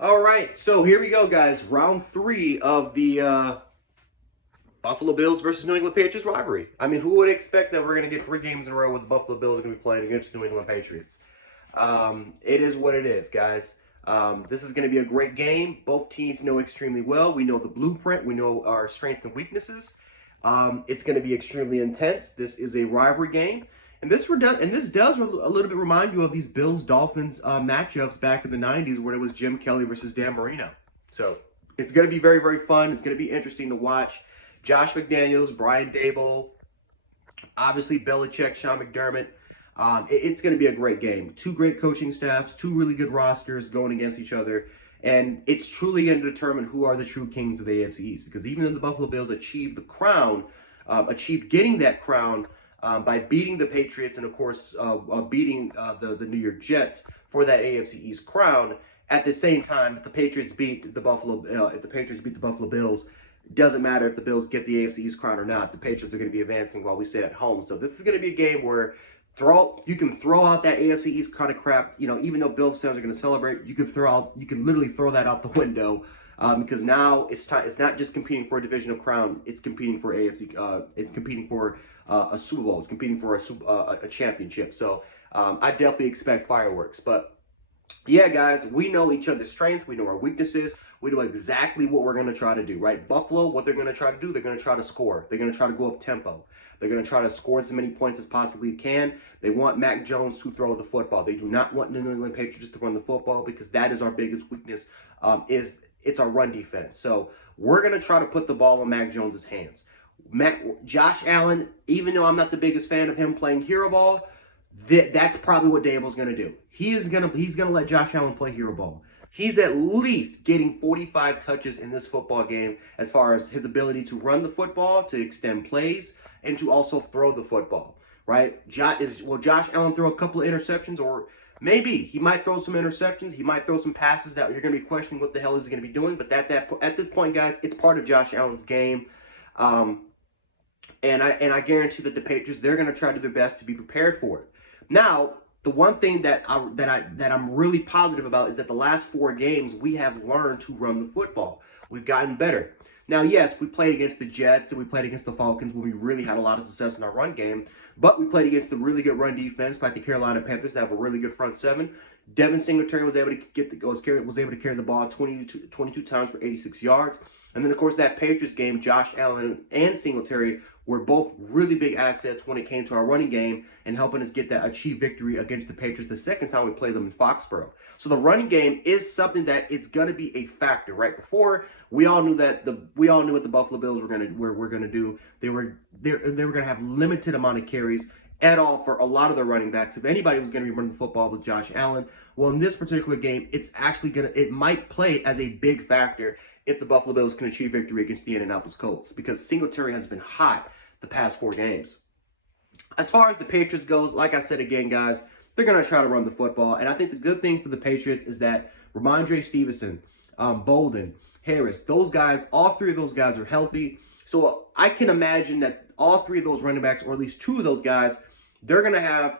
All right, so here we go, guys. Round three of the Buffalo Bills versus New England Patriots rivalry. I mean, who would expect that we're going to get 3 games in a row where the Buffalo Bills are going to be playing against the New England Patriots? It is what it is, guys. This is going to be a great game. Both teams know extremely well. We know the blueprint. We know our strengths and weaknesses. It's going to be extremely intense. This is a rivalry game. And this does a little bit remind you of these Bills Dolphins matchups back in the '90s, where it was Jim Kelly versus Dan Marino. So it's going to be very, very fun. It's going to be interesting to watch. Josh McDaniels, Brian Dable, obviously Belichick, Sean McDermott. It's going to be a great game. Two great coaching staffs, two really good rosters going against each other. And it's truly going to determine who are the true kings of the AFC East. Because even though the Buffalo Bills achieved the crown, achieved getting that crown by beating the Patriots and, of course, beating the New York Jets for that AFC East crown, at the same time, if the Patriots beat the Buffalo Bills, doesn't matter if the Bills get the AFC East crown or not. The Patriots are going to be advancing while we sit at home. So this is going to be a game where you can throw out that AFC East kind of crap. You know, even though Bills fans are going to celebrate, you can literally throw that out the window because now it's time. It's not just competing for a divisional crown. It's competing for AFC. It's competing for a Super Bowl. It's competing for a championship. So I definitely expect fireworks. But yeah, guys, we know each other's strengths. We know our weaknesses. We know exactly what we're going to try to do, right? Buffalo, what they're going to try to do, they're going to try to score. They're going to try to go up tempo. They're going to try to score as many points as possibly can. They want Mac Jones to throw the football. They do not want the New England Patriots to run the football because that is our biggest weakness. It's our run defense. So we're going to try to put the ball in Mac Jones's hands. Josh Allen, even though I'm not the biggest fan of him playing hero ball, that's probably what Dable's going to do. He's going to let Josh Allen play hero ball. He's at least getting 45 touches in this football game as far as his ability to run the football, to extend plays, and to also throw the football, right? Will Josh Allen throw a couple of interceptions? Or maybe he might throw some interceptions. He might throw some passes that you're going to be questioning what the hell he's going to be doing. But at this point, guys, it's part of Josh Allen's game. And I guarantee that the Patriots, they're going to try to do their best to be prepared for it. Now, the one thing that I'm really positive about is that the last 4 games we have learned to run the football. We've gotten better. Now, yes, we played against the Jets and we played against the Falcons when we really had a lot of success in our run game, but we played against a really good run defense like the Carolina Panthers that have a really good front seven. Devin Singletary was able to carry the ball 22 times for 86 yards. And then, of course, that Patriots game, Josh Allen and Singletary were both really big assets when it came to our running game and helping us achieve victory against the Patriots the second time we played them in Foxborough. So the running game is something that is going to be a factor. Right before, we all knew what the Buffalo Bills were going to do. They were going to have limited amount of carries at all for a lot of the running backs. If anybody was going to be running the football with Josh Allen, well, in this particular game, it might play as a big factor if the Buffalo Bills can achieve victory against the Indianapolis Colts, because Singletary has been hot the past 4 games. As far as the Patriots goes, like I said again, guys, they're going to try to run the football. And I think the good thing for the Patriots is that Ramondre Stevenson, Bolden, Harris, all 3 of those guys are healthy. So I can imagine that all 3 of those running backs, or at least 2 of those guys, they're going to have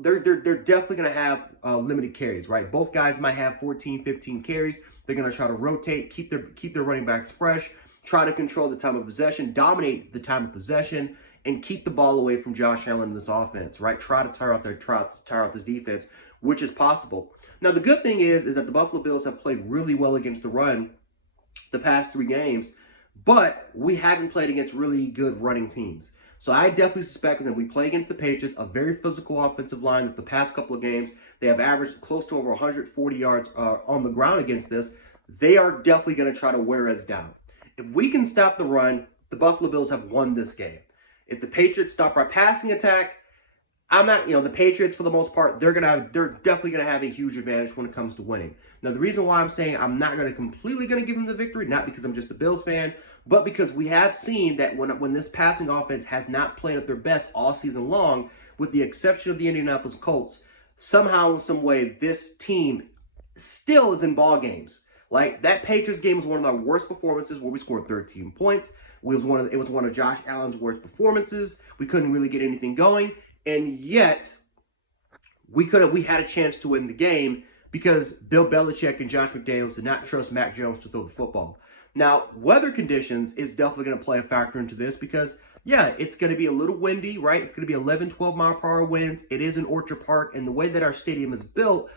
they're definitely going to have limited carries, right? Both guys might have 14, 15 carries. They're going to try to rotate, keep their running backs fresh, try to control the time of possession, dominate the time of possession, and keep the ball away from Josh Allen in this offense, right? Try to tire out this defense, which is possible. Now, the good thing is that the Buffalo Bills have played really well against the run the past 3 games, but we haven't played against really good running teams. So I definitely suspect that we play against the Patriots, a very physical offensive line. That the past couple of games, they have averaged close to over 140 yards on the ground against us. They are definitely going to try to wear us down. If we can stop the run, the Buffalo Bills have won this game. If the Patriots stop our passing attack, the Patriots, for the most part, they're definitely going to have a huge advantage when it comes to winning. Now, the reason why I'm saying I'm not completely going to give them the victory, not because I'm just a Bills fan, but because we have seen that when this passing offense has not played at their best all season long, with the exception of the Indianapolis Colts, somehow, in some way, this team still is in ball games. Like, that Patriots game was one of our worst performances, where we scored 13 points. It was one of Josh Allen's worst performances. We couldn't really get anything going, and yet we had a chance to win the game because Bill Belichick and Josh McDaniels did not trust Mac Jones to throw the football. Now, weather conditions is definitely going to play a factor into this because, yeah, it's going to be a little windy, right? It's going to be 11, 12 mile per hour winds. It is in Orchard Park, and the way that our stadium is built,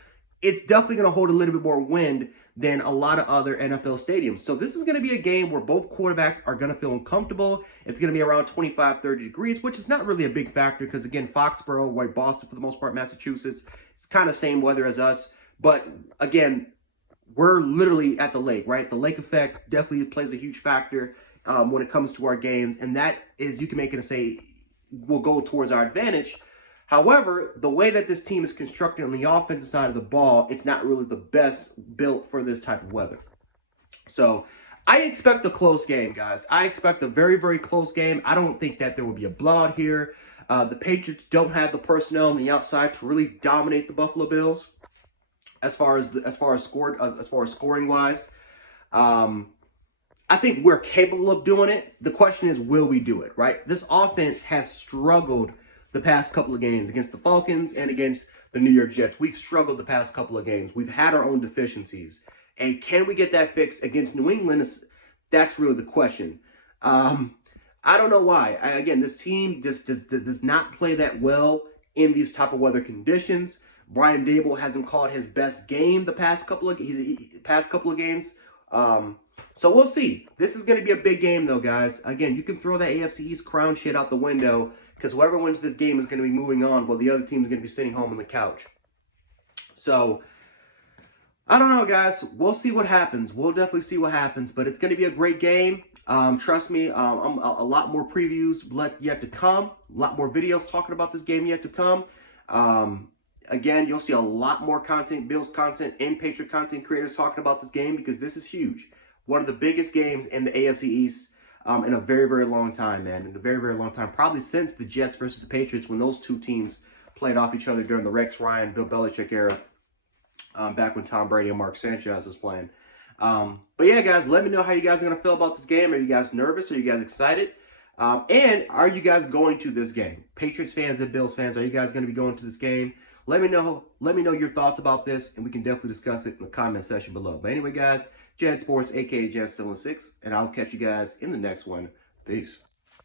it's definitely going to hold a little bit more wind than a lot of other NFL stadiums. So this is going to be a game where both quarterbacks are going to feel uncomfortable. It's going to be around 25, 30 degrees, which is not really a big factor because, again, Foxborough, White Boston for the most part, Massachusetts, it's kind of same weather as us. But, again, we're literally at the lake, right? The lake effect definitely plays a huge factor when it comes to our games. And that is, you can make it a say, will go towards our advantage. However, the way that this team is constructed on the offensive side of the ball, it's not really the best built for this type of weather. So I expect a close game, guys. I expect a very, very close game. I don't think that there will be a blowout here. The Patriots don't have the personnel on the outside to really dominate the Buffalo Bills as far as scoring wise. I think we're capable of doing it. The question is, will we do it, right? This offense has struggled the past couple of games against the Falcons and against the New York Jets. We've struggled the past couple of games. We've had our own deficiencies. And can we get that fixed against New England? That's really the question. I don't know why. Again, this team just does not play that well in these type of weather conditions. Brian Dable hasn't called his best game the past couple of games. So we'll see. This is going to be a big game, though, guys. Again, you can throw that AFC East crown shit out the window because whoever wins this game is going to be moving on while the other team is going to be sitting home on the couch. So, I don't know, guys. We'll see what happens. We'll definitely see what happens, but it's going to be a great game. Trust me, a lot more previews yet to come. A lot more videos talking about this game yet to come. Again, you'll see a lot more content, Bills content, and Patriot content creators talking about this game because this is huge. One of the biggest games in the AFC East in a very, very long time, man. In a very, very long time. Probably since the Jets versus the Patriots when those two teams played off each other during the Rex Ryan, Bill Belichick era. Back when Tom Brady and Mark Sanchez was playing. But yeah, guys, let me know how you guys are going to feel about this game. Are you guys nervous? Are you guys excited? And are you guys going to this game? Patriots fans and Bills fans, are you guys going to be going to this game? Let me know your thoughts about this, and we can definitely discuss it in the comment section below. But anyway, guys, Jed Sports, a.k.a. Jed76, and I'll catch you guys in the next one. Peace.